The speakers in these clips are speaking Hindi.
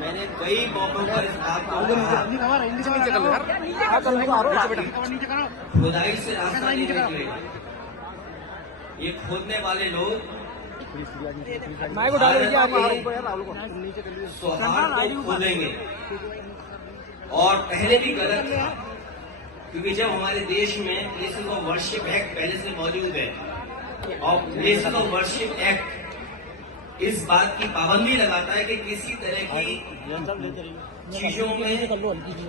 मैंने कई मौकों पर इस बात को कहा, खुदाई से रास्ता नहीं निकलेगा। ये खोदने वाले लोग सौहार्द को खोदेंगे। और पहले भी गलत था, क्योंकि जब हमारे देश में प्लेसेस ऑफ वर्शिप एक्ट पहले से मौजूद है और प्लेसेस ऑफ वर्शिप एक्ट इस बात की पाबंदी लगाता है कि किसी तरह की चीजों में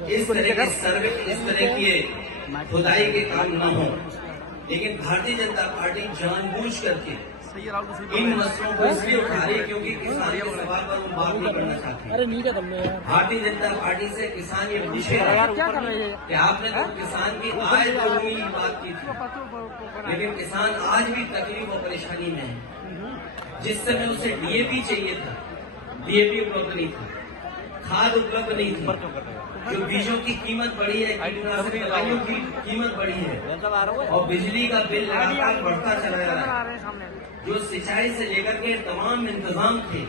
इस तरह के सर्वे, इस तरह के खुदाई के काम न हो। लेकिन भारतीय जनता पार्टी जानबूझ करके इन मसलों को इसलिए उठा रही है क्योंकि किसान के सवाल पर वो बात नहीं करना चाहती। भारतीय जनता पार्टी से किसान ये पूछे कि आपने तो किसान की आय दोगुनी की बात की थी, लेकिन किसान आज भी तकलीफ और परेशानी में है। जिस समय उसे डीएपी चाहिए था, डीएपी उपलब्ध नहीं था, खाद उपलब्ध नहीं थी, जो बीजों की कीमत बढ़ी है, कीटनाशक दवाइयों की कीमत बढ़ी है और बिजली का बिल लगातार बढ़ता चला जा रहा है। जो सिंचाई से लेकर के तमाम इंतजाम थे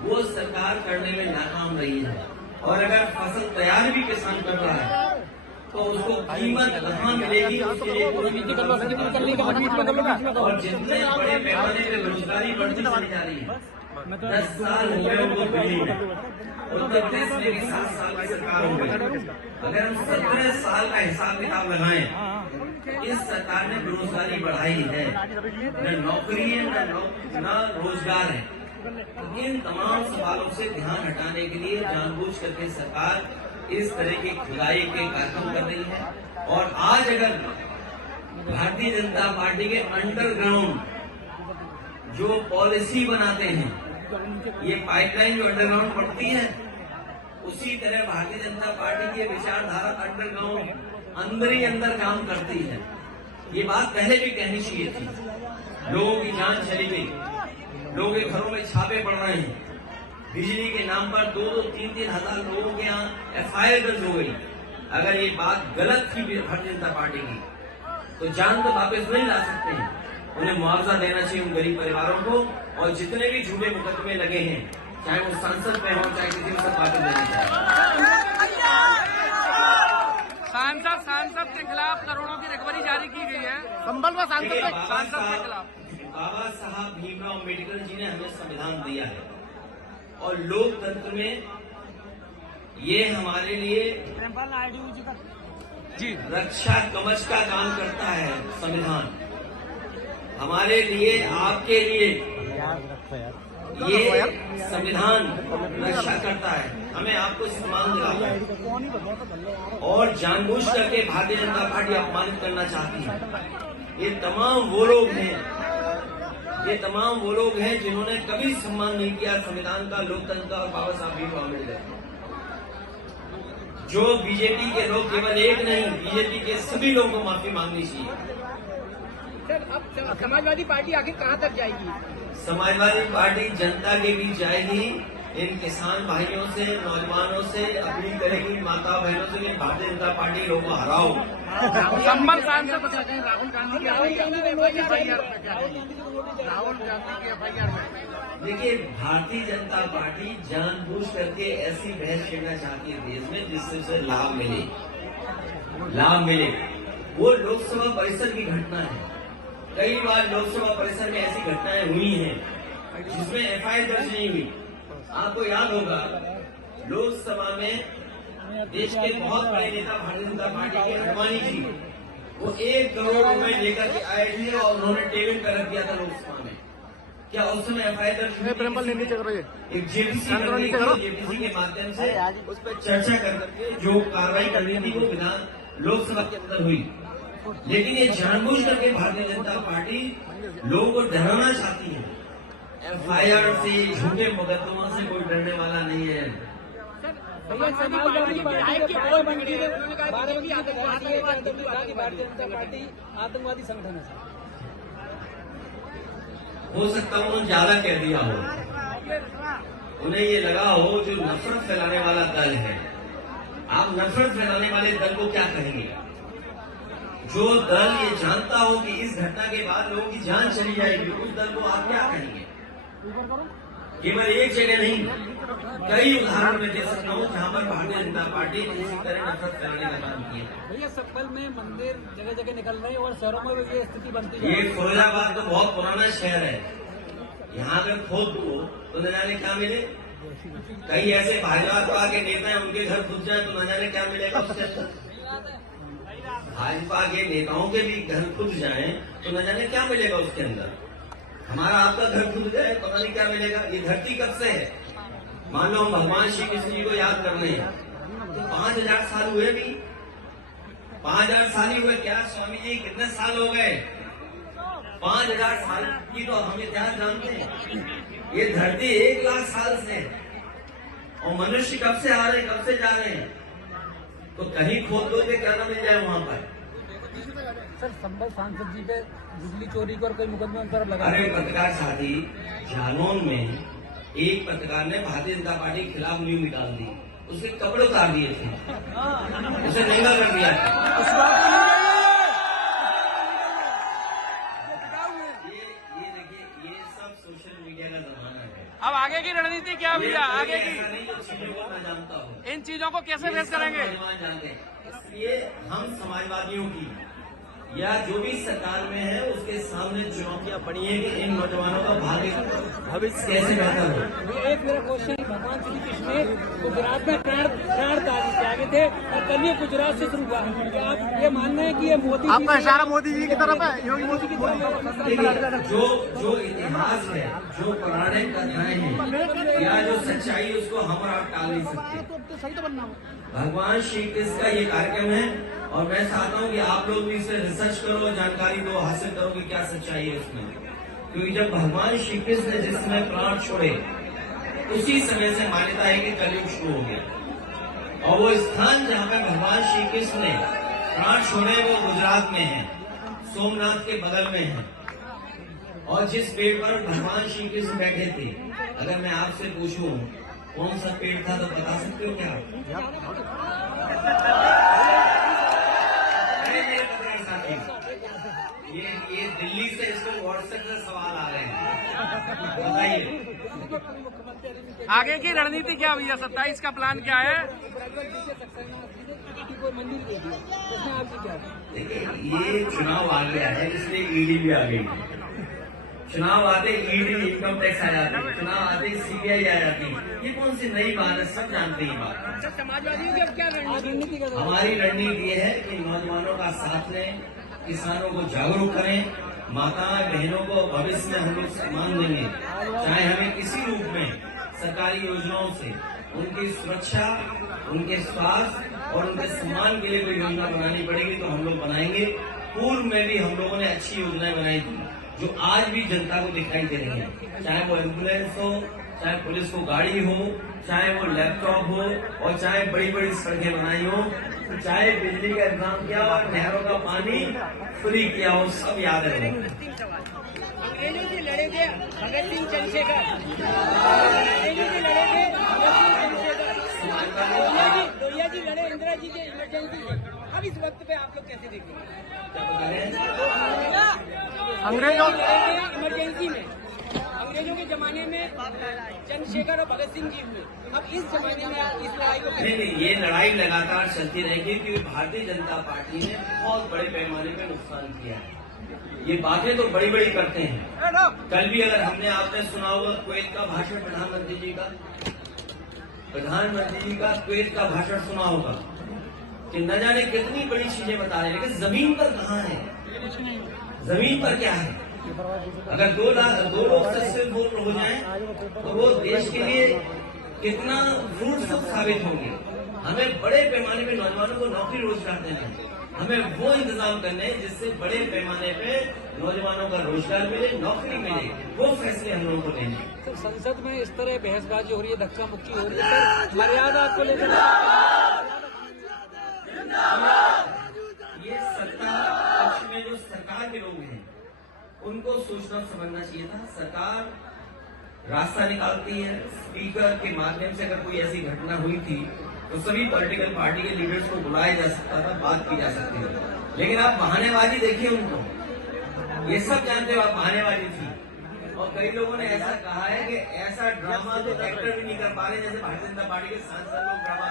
वो सरकार करने में नाकाम रही है। और अगर फसल तैयार भी किसान कर रहा है तो उसको कीमत कहाँ मिलेगी, उसके लिए और जितने बड़े पैमाने पे रोजगारी बढ़ती चली जा रही है। 10 साल हो गए उनको दिल्ली में, उत्तर प्रदेश में भी 7 साल की सरकार हो गई। अगर हम 17 साल का हिसाब किताब लगाएं, इस सरकार ने बेरोजगारी बढ़ाई है, न नौकरी है न रोजगार है। इन तमाम सवालों से ध्यान हटाने के लिए जानबूझ करके सरकार इस तरह की खुदाई के कार्यक्रम कर रही है। और आज अगर भारतीय जनता पार्टी के अंडरग्राउंड जो पॉलिसी बनाते हैं, ये पाइपलाइन जो अंडरग्राउंड पड़ती है, उसी तरह भारतीय जनता पार्टी की विचारधारा अंडरग्राउंड अंदर ही अंदर काम करती है। ये बात पहले भी कहनी चाहिए थी। लोगों की जान चली गई, लोगों के घरों में छापे पड़ रहे हैं, बिजली के नाम पर 2-3 हजार लोगों के यहाँ FIR दर्ज हो गई। अगर ये बात गलत थी भारतीय जनता पार्टी की तो जान तो वापस नहीं ला सकते हैं। उन्हें मुआवजा देना चाहिए उन गरीब परिवारों को, और जितने भी झूठे मुकदमे लगे हैं, चाहे वो सांसद पे हो चाहे किसी को, सब वापस देनी चाहिए। सांसद के खिलाफ करोड़ों की रिकवरी जारी की गई है। संभल में सांसद के खिलाफ बाबा साहब भीमराव अम्बेडकर जी ने हमें संविधान दिया है और लोकतंत्र में ये हमारे लिए रक्षा कवच का काम करता है। संविधान हमारे लिए, आपके लिए ये संविधान रक्षा करता है, हमें आपको सम्मान दिलाता है। और जानबूझ करके भारतीय जनता पार्टी अपमानित करना चाहती है। ये तमाम वो लोग हैं जिन्होंने कभी सम्मान नहीं किया संविधान का, लोकतंत्र का और बाबा साहब भीमराव अम्बेडकर। जो बीजेपी के लोग, केवल एक नहीं, बीजेपी के सभी लोगों को माफी मांगनी चाहिए। सर, अब समाजवादी पार्टी आखिर कहां तक जाएगी? समाजवादी पार्टी जनता के बीच जाएगी। इन किसान भाइयों से, नौजवानों से अपील करेगी, माता बहनों से, कि भारतीय जनता पार्टी लोगों को हराओ। राहुल गांधी की FIR में देखिए, भारतीय जनता पार्टी जानबूझ करके ऐसी बहस छेड़ना चाहती है देश में जिससे उसे लाभ मिले। वो लोकसभा परिसर की घटना है। कई बार लोकसभा परिसर में ऐसी घटनाएं हुई हैं जिसमें FIR दर्ज नहीं हुई। आपको याद होगा, लोकसभा में देश के बहुत बड़े नेता भारतीय जनता पार्टी के अडवाणी जी, वो 1 करोड़ रुपए लेकर के आए थे और उन्होंने टेबल पर रख दिया था लोकसभा में। क्या उस समय FIR दर्ज हुई? एक JPC के माध्यम से उस पर चर्चा करके जो कार्रवाई करनी थी वो विधान लोकसभा के अंदर हुई। लेकिन ये जानबूझ करके भारतीय जनता पार्टी लोगों को डराना चाहती है। FIR से, झूठे मुकदमों से कोई डरने वाला नहीं है। आतंकवादी संगठन है। हो सकता है उन्होंने ज्यादा कह दिया हो, उन्हें ये लगा हो जो नफरत फैलाने वाला दल है। आप नफरत फैलाने वाले दल को क्या कहेंगे? जो दल ये जानता हो कि इस घटना के बाद लोगों की जान चली जाएगी, उस दल को आप क्या कहेंगे? केवल एक जगह नहीं, कई उदाहरण मैं दे सकता हूँ जहाँ पर भारतीय जनता पार्टी ने इसी तरह नफरत फैलाने का काम किया। भैया संभल में मंदिर जगह जगह निकल रहे हैं और शहरों में भी ये स्थिति बनती है। ये फिरोजाबाद तो बहुत पुराना शहर है, यहाँ अगर खोद दो तो न जाने क्या मिले। कई ऐसे भाजपा के नेता हैं, उनके घर घुस जाए तो न जाने क्या मिलेगा उससे। भाजपा के नेताओं के भी घर खुद जाए तो न जाने क्या मिलेगा उसके अंदर। हमारा आपका घर खुद जाए तो पता नहीं क्या मिलेगा। ये धरती कब से है? मान लो हम भगवान श्री कृष्ण जी को याद कर रहे हैं तो 5000 साल हुए भी, 5000 साल ही हुए क्या स्वामी जी? कितने साल हो गए? 5000 साल की तो हम इतिहास जानते हैं। ये धरती 1 लाख साल से है और मनुष्य कब से आ रहे हैं, कब से जा रहे हैं। तो कहीं खोद दो के क्या ना मिल जाए वहां पर। सर संभल सांसद जी पे बिजली चोरी को और कोई मुकदमा तरफ लगा। अरे पत्रकार साथी, जालौन में एक पत्रकार ने भारतीय जनता पार्टी के खिलाफ न्यूज निकाल दी, उसके कपड़े उतार दिए थे, उसे नंगा कर दिया। ये देखिए, ये सब सोशल मीडिया का जमाना है। अब आगे की रणनीति क्या भैया? आगे की ऐसा नहीं जो चीजों को मैं जानता हूँ, इन चीजों को कैसे फेस करेंगे? जानते हैं। इसलिए हम समाजवादियों की या जो भी सरकार में है उसके सामने चुनौतियां पड़ी हैं कि इन नौजवानों का भविष्य कैसे बेहतर हो। एक मेरा क्वेश्चन, भगवान श्री कृष्ण ने गुजरात में प्राण के आगे थे और कल ये गुजरात से शुरू हुआ। क्या आप ये मान रहे हैं कि ये मोदी आपका इशारा मोदी जी की तरफ है? योगी मोदी की देखिए, जो इतिहास है, जो पौराणिक कथाएं हैं या जो सच्चाई है, उसको हम और आप टाल नहीं सकते। भगवान श्री कृष्ण का ये कार्यक्रम है और मैं चाहता हूँ कि आप लोग भी इसे रिसर्च करो, जानकारी दो, हासिल करो कि क्या सच्चाई है इसमें। क्योंकि जब भगवान श्री कृष्ण ने जिस समय प्राण छोड़े उसी समय से मान्यता है कि कलयुग शुरू हो गया। और वो स्थान जहाँ पे भगवान श्री कृष्ण ने प्राण छोड़े वो गुजरात में है, सोमनाथ के बगल में है। और जिस पेड़ पर भगवान श्री कृष्ण बैठे थे, अगर मैं आपसे पूछूं कौन सा पेड़ था तो बता सकते हो क्या? ये दिल्ली से इसको व्हाट्सएप से सवाल आ रहे हैं, बताइए। आगे की रणनीति क्या भैया? 27 का प्लान क्या है? देखिए, ये चुनाव आ गया है इसलिए ईडी भी आ गई। चुनाव आते ईडी इनकम टैक्स आ जाती है, चुनाव आते सीबीआई आ जाती है। ये कौन सी नई बात है? सब जानते हैं बात। समाजवादियों की अब क्या रणनीति? हमारी रणनीति ये है कि नौजवानों का साथ लें, किसानों को जागरूक करें, माताएं बहनों को भविष्य में हम लोग सम्मान देंगे। चाहे हमें किसी रूप में सरकारी योजनाओं से उनकी सुरक्षा, उनके स्वास्थ्य और उनके सम्मान के लिए कोई योजना बनानी पड़ेगी तो हम लोग बनाएंगे। पूर्व में भी हम लोगों ने अच्छी योजनाएं बनाई थी जो आज भी जनता को दिखाई दे रही है। चाहे वो एम्बुलेंस हो, चाहे पुलिस को गाड़ी हो, चाहे वो लैपटॉप हो और चाहे बड़ी बड़ी सड़कें बनाई हो, चाहे बिजली का इंतजाम किया और नहरों का पानी फ्री किया हो, सब याद है। अंग्रेजों से लड़े थे भगत सिंह चंद्रशेखर, अंग्रेजों से लड़े थे भगत सिंह चंद्रशेखर, लोहिया जी लड़े इंदिरा जी के इमरजेंसी में। अब इस वक्त पे आप लोग कैसे देखेंगे? अंग्रेजों इमरजेंसी में, अंग्रेजों के जमाने में चंद्रशेखर और भगत सिंह जी हुए, अब इस जमाने में आप इस लड़ाई को नहीं, ये लड़ाई लगातार चलती रहेगी क्योंकि भारतीय जनता पार्टी ने बहुत बड़े पैमाने पर नुकसान किया है। ये बातें तो बड़ी बड़ी करते हैं। कल भी अगर हमने आपने सुना होगा कुवैत का भाषण प्रधानमंत्री जी का कुवैत का भाषण सुना होगा कि न जाने कितनी बड़ी चीजें बता रहे हैं, लेकिन जमीन पर कहाँ है? जमीन पर क्या है? अगर दो लोग सक्सेसफुल हो जाएं तो वो देश के लिए कितना फ्रूटफुल साबित होंगे। हमें बड़े पैमाने पे नौजवानों को नौकरी रोजगार देना है, हमें वो इंतजाम करने हैं जिससे बड़े पैमाने पे नौजवानों का रोजगार मिले, नौकरी मिले। वो फैसले हम लोगों को लेंगे। संसद में इस तरह बहसबाजी हो रही है, धक्का मुक्की हो रही है, मर्यादा को लेकर ये सत्ता पक्ष में जो सरकार के लोग हैं उनको सोचना समझना चाहिए था। सरकार रास्ता निकालती है, स्पीकर के माध्यम से अगर कोई ऐसी घटना हुई थी तो सभी पॉलिटिकल पार्टी के लीडर्स को बुलाया जा सकता था, बात की जा सकती है। लेकिन आप बहानेबाजी देखिए उनको, ये सब जानते हो आप बहानेबाजी थी। और कई लोगों ने ऐसा कहा है कि ऐसा ड्रामा तो एक्टर भी नहीं कर पा रहे जैसे भारतीय जनता पार्टी के सांसद लोग ड्रामा